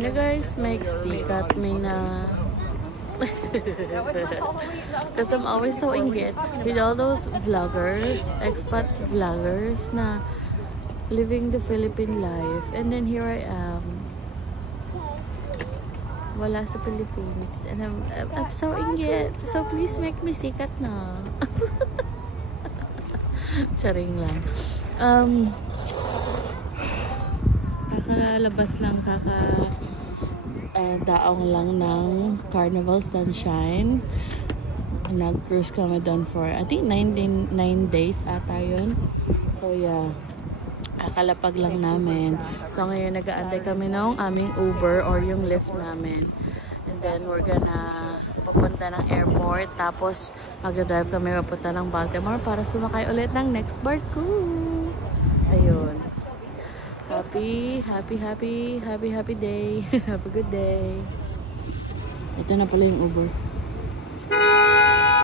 you know guys, may sikat may na because I'm always so inggit with all those vloggers, expats vloggers na living the Philippine life, and then here I am wala sa Philippines, and I'm so inggit, so please make me sikat na. Charing lang. Kakalabas lang, daong lang ng Carnival Sunshine. Nag-cruise kami doon for I think 9 days ata yun. So yeah, kakalapag lang namin. So ngayon nag-aantay kami ng aming Uber or yung Lyft namin. And then we're gonna papunta ng airport, tapos mag-drive kami papunta ng Baltimore para sumakay ulit ng next barko. Ayun. Happy day. Have a good day. Ito na pala yung Uber.